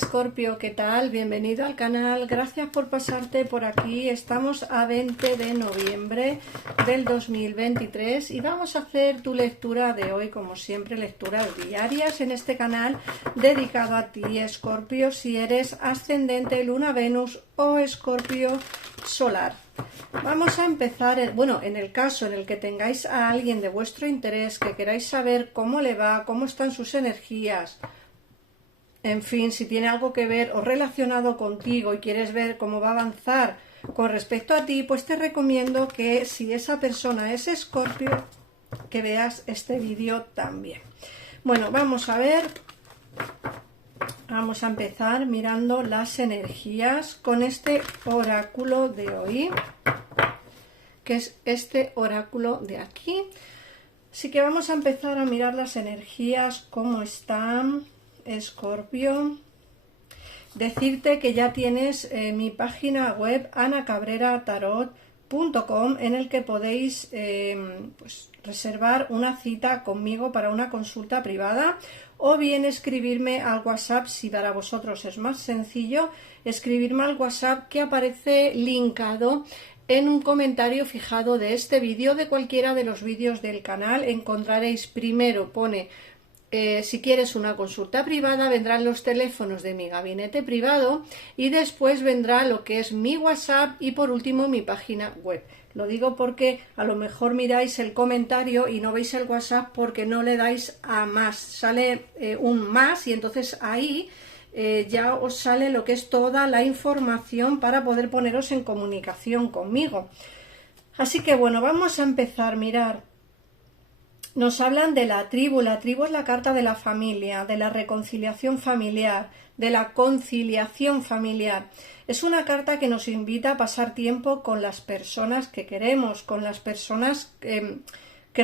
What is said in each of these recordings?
Escorpio, ¿qué tal? Bienvenido al canal, gracias por pasarte por aquí. Estamos a 20 de noviembre del 2023 y vamos a hacer tu lectura de hoy, como siempre, lecturas diarias en este canal dedicado a ti, Escorpio, si eres ascendente, luna, Venus o Escorpio solar. Vamos a empezar, bueno, en el caso en el que tengáis a alguien de vuestro interés, que queráis saber cómo le va, cómo están sus energías, en fin, si tiene algo que ver o relacionado contigo y quieres ver cómo va a avanzar con respecto a ti, pues te recomiendo que si esa persona es Escorpio, que veas este vídeo también. Bueno, vamos a ver, vamos a empezar mirando las energías con este oráculo de hoy, que es este oráculo de aquí. Así que vamos a empezar a mirar las energías, cómo están, Escorpio. Decirte que ya tienes mi página web anacabreratarot.com, en el que podéis pues, reservar una cita conmigo para una consulta privada, o bien escribirme al WhatsApp, si para vosotros es más sencillo, escribirme al WhatsApp que aparece linkado en un comentario fijado de este vídeo, de cualquiera de los vídeos del canal. Encontraréis primero, pone si quieres una consulta privada, vendrán los teléfonos de mi gabinete privado y después vendrá lo que es mi WhatsApp y por último mi página web. Lo digo porque a lo mejor miráis el comentario y no veis el WhatsApp porque no le dais a más. Sale un más y entonces ahí ya os sale lo que es toda la información para poder poneros en comunicación conmigo. Así que bueno, vamos a empezar. Mirar. Nos hablan de la tribu. La tribu es la carta de la familia, de la reconciliación familiar, de la conciliación familiar. Es una carta que nos invita a pasar tiempo con las personas que queremos, con las personas que en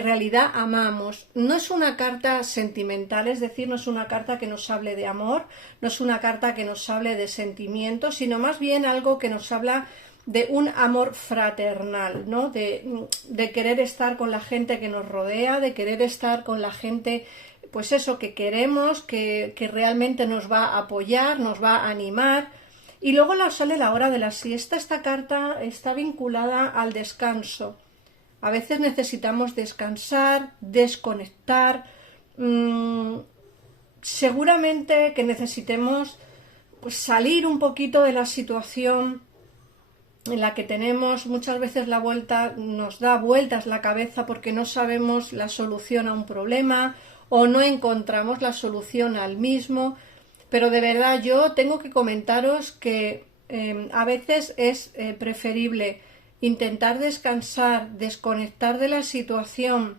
realidad amamos. No es una carta sentimental, es decir, no es una carta que nos hable de amor, no es una carta que nos hable de sentimientos, sino más bien algo que nos habla de un amor fraternal, ¿no? De querer estar con la gente que nos rodea, de querer estar con la gente, pues eso, que queremos, que realmente nos va a apoyar, nos va a animar. Y luego sale la hora de la siesta. Esta carta está vinculada al descanso. A veces necesitamos descansar, desconectar. Seguramente que necesitemos pues, salir un poquito de la situación en la que tenemos muchas veces nos da vueltas la cabeza porque no sabemos la solución a un problema o no encontramos la solución al mismo. Pero de verdad yo tengo que comentaros que a veces es preferible intentar descansar, desconectar de la situación,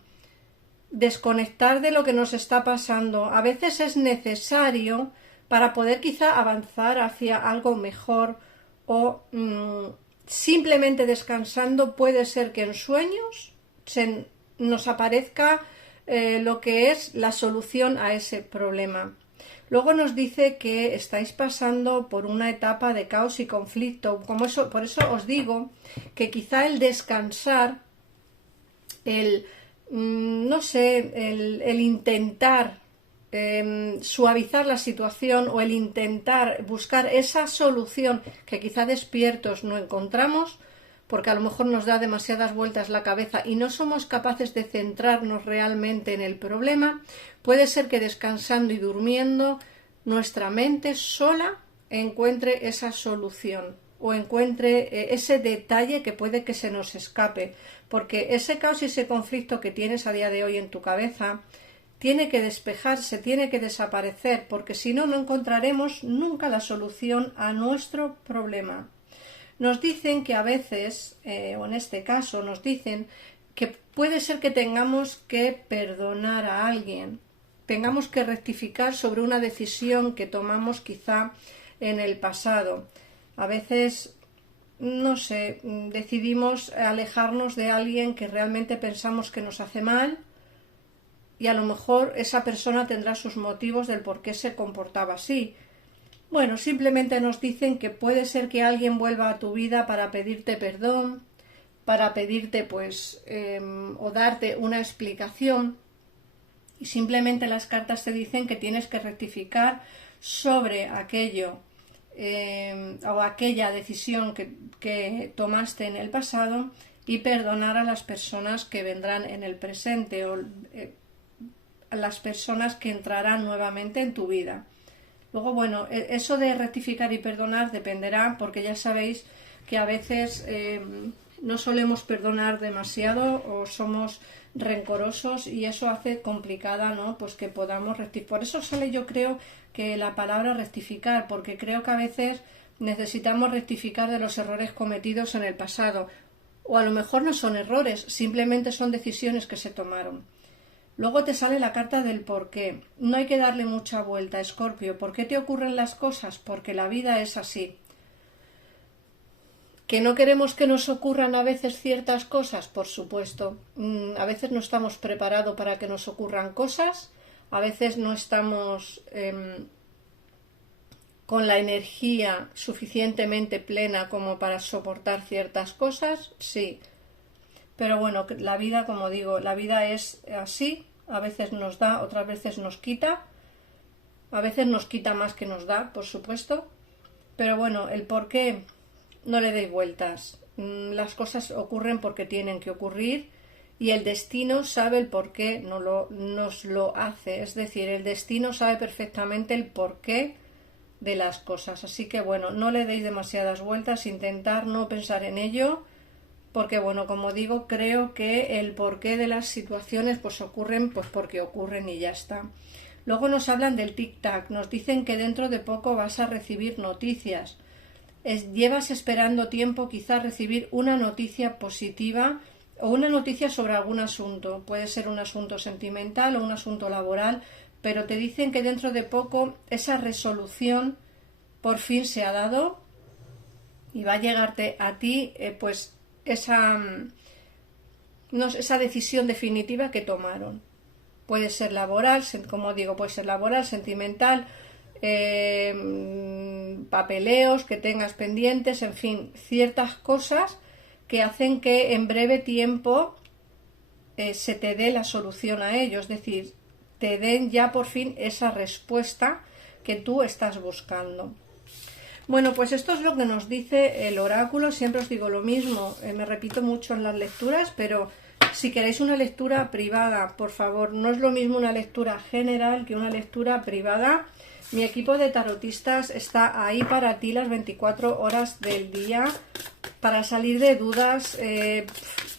desconectar de lo que nos está pasando. A veces es necesario para poder quizá avanzar hacia algo mejor o simplemente descansando. Puede ser que en sueños nos aparezca lo que es la solución a ese problema. Luego nos dice que estáis pasando por una etapa de caos y conflicto. Por eso os digo que quizá el descansar, no sé, el intentar suavizar la situación o el intentar buscar esa solución que quizá despiertos no encontramos, porque a lo mejor nos da demasiadas vueltas la cabeza y no somos capaces de centrarnos realmente en el problema. Puede ser que descansando y durmiendo nuestra mente sola encuentre esa solución o encuentre ese detalle que puede que se nos escape, porque ese caos y ese conflicto que tienes a día de hoy en tu cabeza tiene que despejarse, tiene que desaparecer, porque si no, no encontraremos nunca la solución a nuestro problema. Nos dicen que a veces, o en este caso nos dicen que puede ser que tengamos que perdonar a alguien, tengamos que rectificar sobre una decisión que tomamos quizá en el pasado. A veces, no sé, decidimos alejarnos de alguien que realmente pensamos que nos hace mal y a lo mejor esa persona tendrá sus motivos del por qué se comportaba así. Bueno, simplemente nos dicen que puede ser que alguien vuelva a tu vida para pedirte perdón, para pedirte pues o darte una explicación, y simplemente las cartas te dicen que tienes que rectificar sobre aquello o aquella decisión que tomaste en el pasado y perdonar a las personas que vendrán en el presente o a las personas que entrarán nuevamente en tu vida. Luego, bueno, eso de rectificar y perdonar dependerá, porque ya sabéis que a veces no solemos perdonar demasiado o somos rencorosos y eso hace complicada, ¿no? Pues que podamos rectificar. Por eso sale, yo creo, que la palabra rectificar, porque creo que a veces necesitamos rectificar de los errores cometidos en el pasado. O a lo mejor no son errores, simplemente son decisiones que se tomaron. Luego te sale la carta del por qué. No hay que darle mucha vuelta, Escorpio. ¿Por qué te ocurren las cosas? Porque la vida es así. ¿Que no queremos que nos ocurran a veces ciertas cosas? Por supuesto. A veces no estamos preparados para que nos ocurran cosas. A veces no estamos con la energía suficientemente plena como para soportar ciertas cosas. Sí. Pero bueno, la vida, como digo, la vida es así, a veces nos da, otras veces nos quita, a veces nos quita más que nos da, por supuesto, pero bueno, el por qué no le deis vueltas, las cosas ocurren porque tienen que ocurrir y el destino sabe el por qué nos lo hace, es decir, el destino sabe perfectamente el porqué de las cosas, así que bueno, no le deis demasiadas vueltas, intentar no pensar en ello, porque bueno, como digo, creo que el porqué de las situaciones pues ocurren pues porque ocurren y ya está. Luego nos hablan del tic-tac, nos dicen que dentro de poco vas a recibir noticias. Llevas esperando tiempo quizás recibir una noticia positiva o una noticia sobre algún asunto. Puede ser un asunto sentimental o un asunto laboral, pero te dicen que dentro de poco esa resolución por fin se ha dado y va a llegarte a ti pues esa decisión definitiva que tomaron. Puede ser laboral, como digo, puede ser laboral, sentimental, papeleos que tengas pendientes, en fin, ciertas cosas que hacen que en breve tiempo se te dé la solución a ello, es decir, te den ya por fin esa respuesta que tú estás buscando. Bueno, pues esto es lo que nos dice el oráculo. Siempre os digo lo mismo, me repito mucho en las lecturas, pero si queréis una lectura privada, por favor, no es lo mismo una lectura general que una lectura privada. Mi equipo de tarotistas está ahí para ti las 24 horas del día para salir de dudas.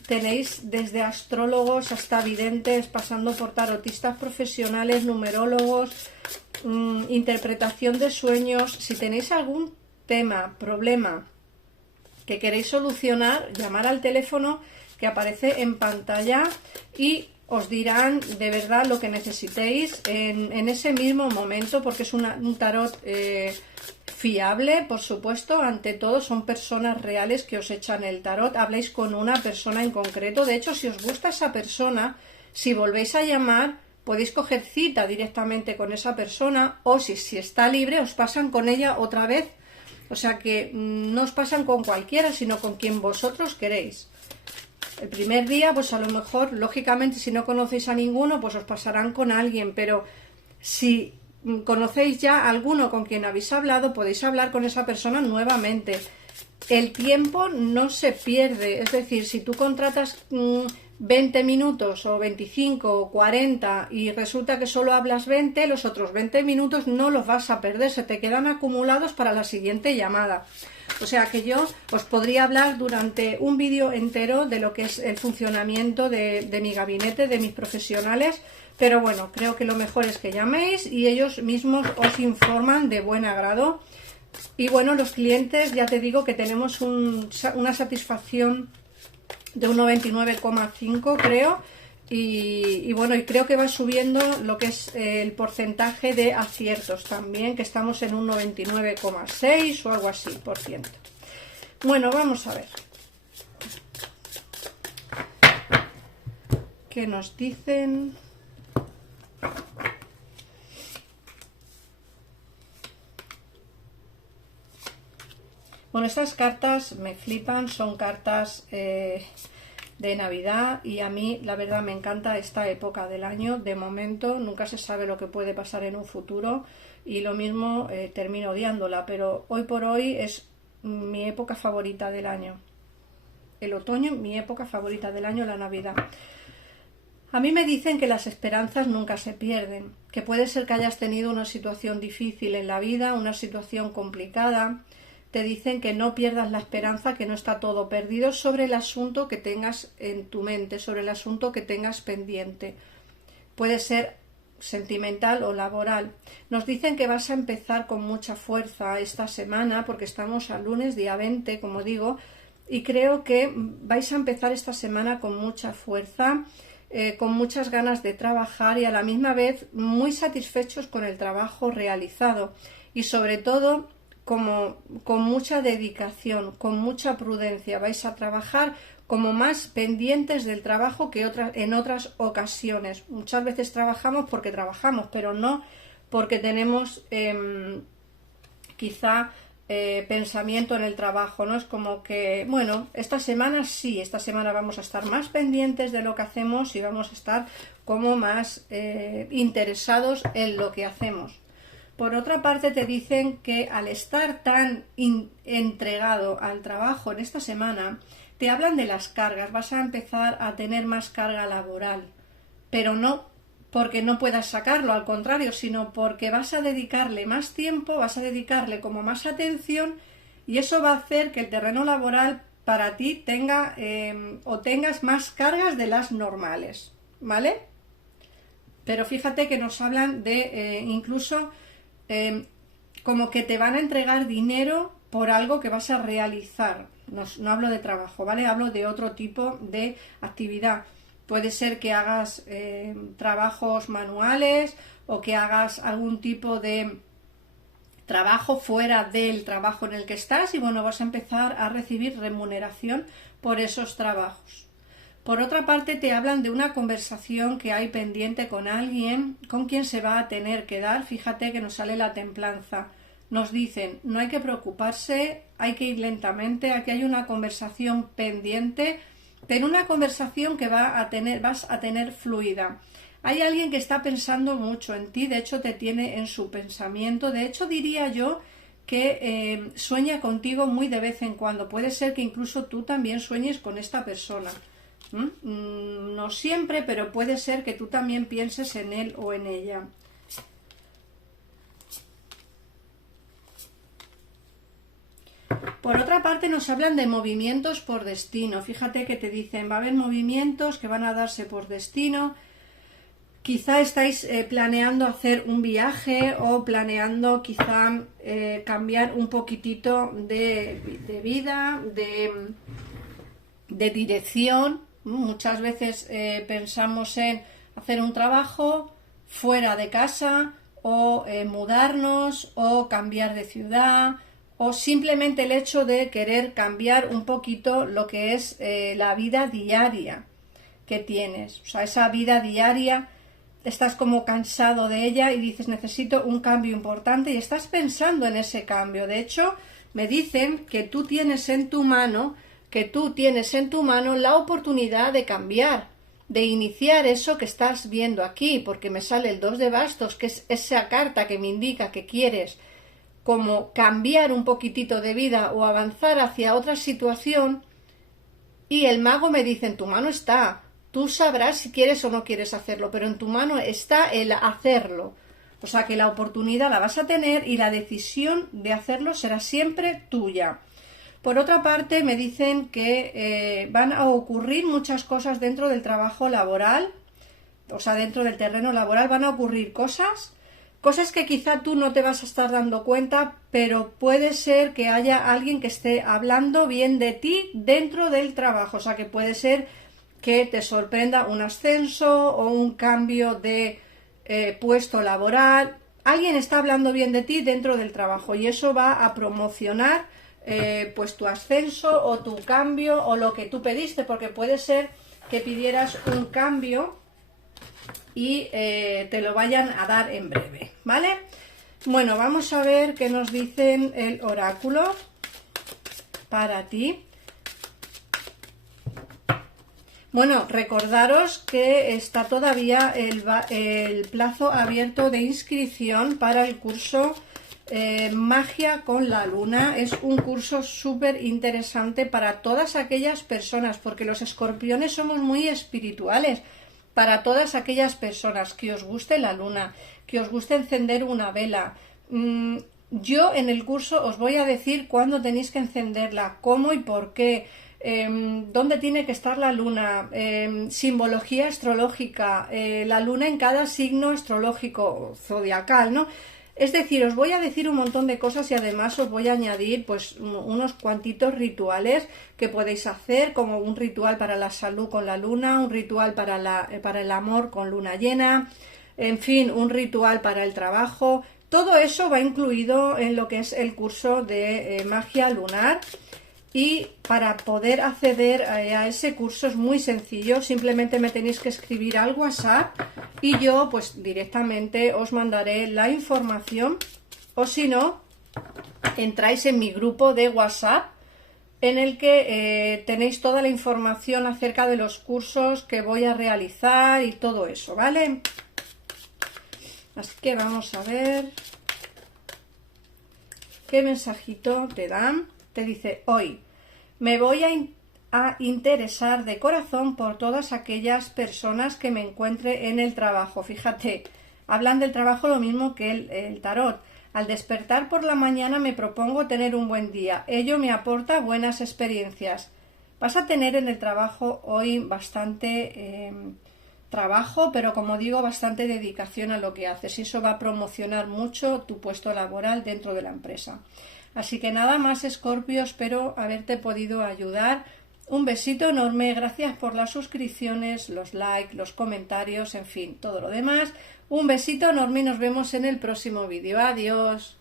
Tenéis desde astrólogos hasta videntes, pasando por tarotistas profesionales, numerólogos, interpretación de sueños. Si tenéis algún tema, problema que queréis solucionar, llamar al teléfono que aparece en pantalla y os dirán de verdad lo que necesitéis en ese mismo momento, porque es un tarot fiable, por supuesto. Ante todo son personas reales que os echan el tarot, habléis con una persona en concreto. De hecho, si os gusta esa persona, si volvéis a llamar, podéis coger cita directamente con esa persona, o si está libre, os pasan con ella otra vez. O sea que no os pasan con cualquiera, sino con quien vosotros queréis. El primer día, pues a lo mejor, lógicamente, si no conocéis a ninguno, pues os pasarán con alguien, pero si conocéis ya a alguno con quien habéis hablado, podéis hablar con esa persona nuevamente. El tiempo no se pierde, es decir, si tú contratas 20 minutos o 25 o 40 y resulta que solo hablas 20, los otros 20 minutos no los vas a perder, se te quedan acumulados para la siguiente llamada. O sea que yo os podría hablar durante un vídeo entero de lo que es el funcionamiento de mi gabinete, de mis profesionales, pero bueno, creo que lo mejor es que llaméis y ellos mismos os informan de buen agrado. Y bueno, los clientes, ya te digo que tenemos una satisfacción de un 99,5 creo, y bueno, y creo que va subiendo lo que es el porcentaje de aciertos también, que estamos en un 99,6 o algo así por ciento. Bueno, vamos a ver qué nos dicen. Bueno, estas cartas me flipan, son cartas de Navidad y a mí la verdad me encanta esta época del año. De momento nunca se sabe lo que puede pasar en un futuro, y lo mismo termino odiándola, pero hoy por hoy es mi época favorita del año. El otoño, mi época favorita del año, la Navidad. A mí me dicen que las esperanzas nunca se pierden, que puede ser que hayas tenido una situación difícil en la vida, una situación complicada. Te dicen que no pierdas la esperanza, que no está todo perdido sobre el asunto que tengas en tu mente, sobre el asunto que tengas pendiente. Puede ser sentimental o laboral. Nos dicen que vas a empezar con mucha fuerza esta semana, porque estamos a lunes, día 20, como digo, y creo que vais a empezar esta semana con mucha fuerza, con muchas ganas de trabajar y a la misma vez muy satisfechos con el trabajo realizado y sobre todo con mucha dedicación, con mucha prudencia. Vais a trabajar como más pendientes del trabajo que en otras ocasiones. Muchas veces trabajamos porque trabajamos, pero no porque tenemos quizá pensamiento en el trabajo, ¿no? Es como que, bueno, esta semana sí, esta semana vamos a estar más pendientes de lo que hacemos y vamos a estar como más interesados en lo que hacemos. Por otra parte, te dicen que al estar tan entregado al trabajo en esta semana, te hablan de las cargas, vas a empezar a tener más carga laboral, pero no porque no puedas sacarlo, al contrario, sino porque vas a dedicarle más tiempo, vas a dedicarle como más atención y eso va a hacer que el terreno laboral para ti tenga o tengas más cargas de las normales, ¿vale? Pero fíjate que nos hablan de incluso como que te van a entregar dinero por algo que vas a realizar. No hablo de trabajo, ¿vale? Hablo de otro tipo de actividad. Puede ser que hagas trabajos manuales o que hagas algún tipo de trabajo fuera del trabajo en el que estás y bueno, vas a empezar a recibir remuneración por esos trabajos. Por otra parte, te hablan de una conversación que hay pendiente con alguien con quien se va a tener que dar. Fíjate que nos sale la templanza. Nos dicen, no hay que preocuparse, hay que ir lentamente, aquí hay una conversación pendiente, pero una conversación que vas a tener fluida. Hay alguien que está pensando mucho en ti, de hecho te tiene en su pensamiento, de hecho diría yo que sueña contigo muy de vez en cuando, puede ser que incluso tú también sueñes con esta persona. No siempre, pero puede ser que tú también pienses en él o en ella. Por otra parte, nos hablan de movimientos por destino. Fíjate que te dicen, va a haber movimientos que van a darse por destino. Quizá estáis planeando hacer un viaje o planeando quizá cambiar un poquitito de vida, de dirección. Muchas veces pensamos en hacer un trabajo fuera de casa o mudarnos o cambiar de ciudad o simplemente el hecho de querer cambiar un poquito lo que es la vida diaria que tienes. O sea, esa vida diaria, estás como cansado de ella y dices necesito un cambio importante y estás pensando en ese cambio. De hecho, me dicen que tú tienes en tu mano la oportunidad de cambiar, de iniciar eso que estás viendo aquí, porque me sale el 2 de bastos, que es esa carta que me indica que quieres como cambiar un poquitito de vida o avanzar hacia otra situación y el mago me dice en tu mano está, tú sabrás si quieres o no quieres hacerlo, pero en tu mano está el hacerlo, o sea que la oportunidad la vas a tener y la decisión de hacerlo será siempre tuya. Por otra parte, me dicen que van a ocurrir muchas cosas dentro del trabajo laboral, o sea, dentro del terreno laboral van a ocurrir cosas que quizá tú no te vas a estar dando cuenta, pero puede ser que haya alguien que esté hablando bien de ti dentro del trabajo, o sea, que puede ser que te sorprenda un ascenso o un cambio de puesto laboral. Alguien está hablando bien de ti dentro del trabajo y eso va a promocionar pues tu ascenso o tu cambio o lo que tú pediste, porque puede ser que pidieras un cambio y te lo vayan a dar en breve, ¿vale? Bueno, vamos a ver qué nos dicen el oráculo para ti. Bueno, recordaros que está todavía el plazo abierto de inscripción para el curso Magia con la Luna. Es un curso súper interesante para todas aquellas personas, porque los escorpiones somos muy espirituales. Para todas aquellas personas que os guste la luna, que os guste encender una vela. Yo en el curso os voy a decir cuándo tenéis que encenderla, cómo y por qué. Dónde tiene que estar la luna, simbología astrológica, la luna en cada signo astrológico zodiacal, ¿no? Es decir, os voy a decir un montón de cosas y además os voy a añadir pues unos cuantitos rituales que podéis hacer, como un ritual para la salud con la luna, un ritual para el amor con luna llena, en fin, un ritual para el trabajo. Todo eso va incluido en lo que es el curso de magia lunar. Y para poder acceder a ese curso es muy sencillo, simplemente me tenéis que escribir al WhatsApp y yo pues directamente os mandaré la información, o si no, entráis en mi grupo de WhatsApp en el que tenéis toda la información acerca de los cursos que voy a realizar y todo eso, ¿vale? Así que vamos a ver qué mensajito te dan. Te dice: hoy me voy a interesar de corazón por todas aquellas personas que me encuentre en el trabajo. Fíjate, hablan del trabajo lo mismo que el tarot. Al despertar por la mañana me propongo tener un buen día. Ello me aporta buenas experiencias. Vas a tener en el trabajo hoy bastante trabajo, pero como digo, bastante dedicación a lo que haces. Y eso va a promocionar mucho tu puesto laboral dentro de la empresa. Así que nada más, Escorpio, espero haberte podido ayudar. Un besito enorme, gracias por las suscripciones, los likes, los comentarios, en fin, todo lo demás. Un besito enorme y nos vemos en el próximo vídeo. Adiós.